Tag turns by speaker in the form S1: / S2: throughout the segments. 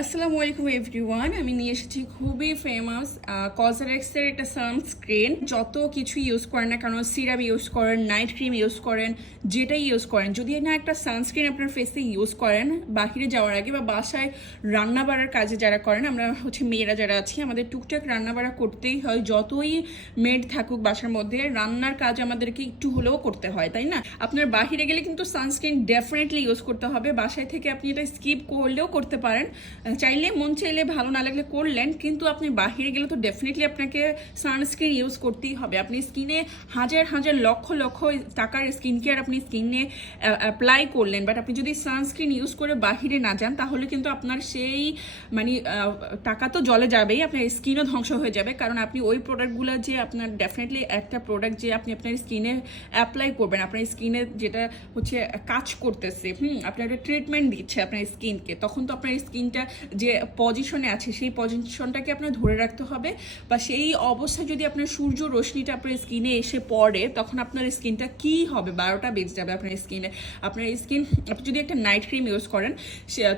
S1: আসসালামু আলাইকুম এভরিওয়ান, আমি নিয়ে এসেছি খুবই ফেমাস কজারেক্সের একটা সানস্ক্রিন যত কিছু ইউজ করেন না কেন সিরাম ইউজ করেন নাইট ক্রিম ইউজ করেন, যেটাই ইউজ করেন, যদি না একটা সানস্ক্রিন আপনার ফেসে ইউজ করেন, বাহিরে যাওয়ার আগে বা বাসায় রান্না বাড়ার কাজে যারা করেন, আমরা হচ্ছে মেয়েরা যারা আছি, আমাদের টুকটাক রান্না বাড়া করতেই হয়, যতই মেড থাকুক বাসার মধ্যে, রান্নার কাজ আমাদেরকে একটু হলেও করতে হয়, তাই না? আপনার বাহিরে গেলে কিন্তু সানস্ক্রিন ডেফিনেটলি ইউজ করতে হবে, বাসায় থেকে আপনি এটা স্কিপ করলেও করতে পারেন। চাইলে মন চাইলে ভালো না লাগলে করলেন, কিন্তু আপনি বাহিরে গেলে তো ডেফিনেটলি আপনাকে সানস্ক্রিন ইউজ করতেই হবে। আপনি স্কিনে হাজার হাজার, লক্ষ লক্ষ টাকার স্কিন কেয়ার আপনি স্কিনে অ্যাপ্লাই করলেন। বাট আপনি যদি সানস্ক্রিন ইউজ করে বাহিরে না যান, তাহলে কিন্তু আপনার সেই মানে টাকা তো জলে যাবেই, আপনার স্কিনও ধ্বংস হয়ে যাবে। কারণ আপনি ওই প্রোডাক্টগুলো যে আপনার ডেফিনেটলি একটা প্রোডাক্ট যে আপনি আপনার স্কিনে অ্যাপ্লাই করবেন, আপনার স্কিনে যেটা হচ্ছে কাজ করতেছে, হুম, আপনার একটা ট্রিটমেন্ট দিচ্ছে আপনার স্কিনকে তখন তো আপনার স্কিনটা যে পজিশনে আছে, সেই পজিশনটাকে আপনার ধরে রাখতে হবে বা সেই অবস্থায় যদি আপনার সূর্য রশ্মিটা আপনার স্কিনে এসে পড়ে, তখন আপনার স্কিনটা কি হবে? বারোটা বেজে যাবে আপনার স্কিনে আপনার স্কিন আপনি যদি একটা নাইট ক্রিম ইউজ করেন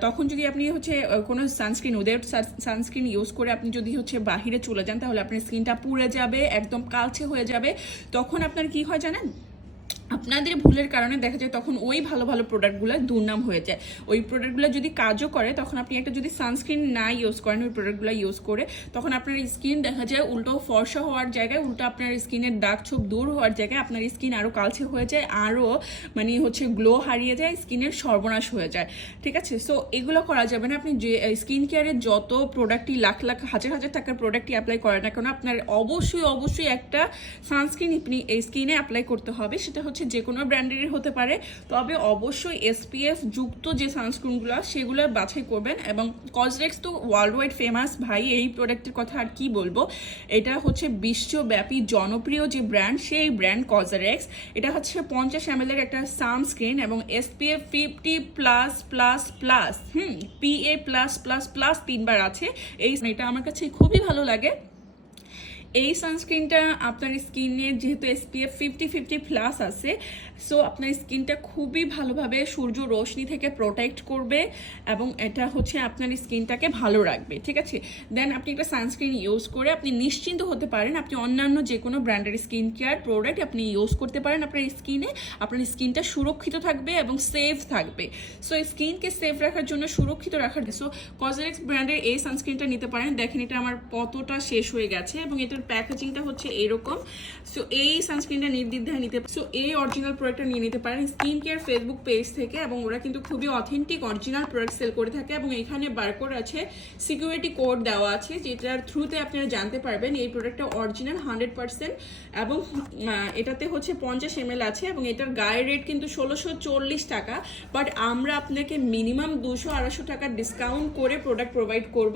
S1: তখন যদি আপনি হচ্ছে কোনো সানস্ক্রিন উইদাউট সানস্ক্রিন ইউজ করে আপনি যদি হচ্ছে বাহিরে চলে যান, তাহলে আপনার স্কিনটা পুড়ে যাবে, একদম কালচে হয়ে যাবে। তখন আপনার কি হয় জানেন? আপনাদের ভুলের কারণে দেখা যায় তখন ওই ভালো ভালো প্রোডাক্টগুলো দুর্নাম হয়ে যায়। ওই প্রোডাক্টগুলো যদি কাজও করে, তখন আপনি একটা যদি সানস্ক্রিন না ইউজ করেন, ওই প্রোডাক্টগুলো ইউজ করে, তখন আপনার স্কিন দেখা যায় উল্টো ফর্সা হওয়ার জায়গায়, উল্টো আপনার স্কিনের দাগ ছোপ দূর হওয়ার জায়গায় আপনার স্কিন আরও কালচে হয়ে যায় আরও মানে হচ্ছে গ্লো হারিয়ে যায় স্কিনের সর্বনাশ হয়ে যায়। ঠিক আছে? সো এগুলো করা যাবে না। আপনি যে স্কিন কেয়ারের যত প্রোডাক্টই লাখ লাখ, হাজার হাজার টাকার প্রোডাক্টই অ্যাপ্লাই করেন না কেন, আপনার অবশ্যই অবশ্যই একটা সানস্ক্রিন আপনি স্কিনে অ্যাপ্লাই করতে হবে। সেটা হচ্ছে যে কোনো ব্র্যান্ডেরই হতে পারে। তবে অবশ্যই এসপিএফ যুক্ত যে সানস্ক্রিনগুলো সেগুলো বাছাই করবেন এবং কজরেক্স তো ওয়ার্ল্ড ওয়াইড ফেমাস ভাই, এই প্রোডাক্টের কথা আর কি বলব? এটা হচ্ছে বিশ্বব্যাপী জনপ্রিয় যে ব্র্যান্ড সেই ব্র্যান্ড কজারেক্স এটা হচ্ছে পঞ্চাশ এম একটা সানস্ক্রিন এবং SPF fifty plus plus plus hmm PA plus plus plus তিনবার আছে। এই এটা আমার কাছে খুবই ভালো লাগে। এই সানস্ক্রিনটা আপনার স্কিনে যেহেতু এসপিএফ ফিফটি ফিফটি প্লাস আছে সো আপনার স্কিনটা খুবই ভালোভাবে সূর্য রশ্মি থেকে প্রোটেক্ট করবে এবং এটা হচ্ছে আপনার স্কিনটাকে ভালো রাখবে, ঠিক আছে? দেন আপনি একটা সানস্ক্রিন ইউজ করে আপনি নিশ্চিন্ত হতে পারেন আপনি অন্যান্য যে কোনো ব্র্যান্ডের স্কিন কেয়ার প্রোডাক্ট আপনি ইউজ করতে পারেন আপনার স্কিনে, আপনার স্কিনটা সুরক্ষিত থাকবে এবং সেফ থাকবে। সো স্কিনকে সেফ রাখার জন্য, সুরক্ষিত রাখার সো কজরেক্স ব্র্যান্ডের এই সানস্ক্রিনটা নিতে পারেন। দেখেন এটা আমার কতটা শেষ হয়ে গেছে এবং এটার প্যাকেজিংটা হচ্ছে এরকম। সো এই সানস্ক্রিনটা নির্দ্বিধায় নিতে সো এই অরিজিনাল প্রোডাক্টটা নিয়ে নিতে পারেন স্কিন কেয়ার ফেসবুক পেজ থেকে এবং ওরা কিন্তু খুবই অথেন্টিক অরিজিনাল প্রোডাক্ট সেল করে থাকে এবং এখানে বারকোড আছে সিকিউরিটি কোড দেওয়া আছে, যেটার থ্রুতে আপনারা জানতে পারবেন এই প্রোডাক্টটা অরিজিনাল হান্ড্রেড পার্সেন্ট এবং এটাতে হচ্ছে পঞ্চাশ এম আছে এবং এটার গায়ের রেট কিন্তু ষোলোশো চল্লিশ টাকা। বাট আমরা আপনাকে মিনিমাম দুশো আড়াইশো টাকা ডিসকাউন্ট করে প্রোডাক্ট প্রোভাইড করব।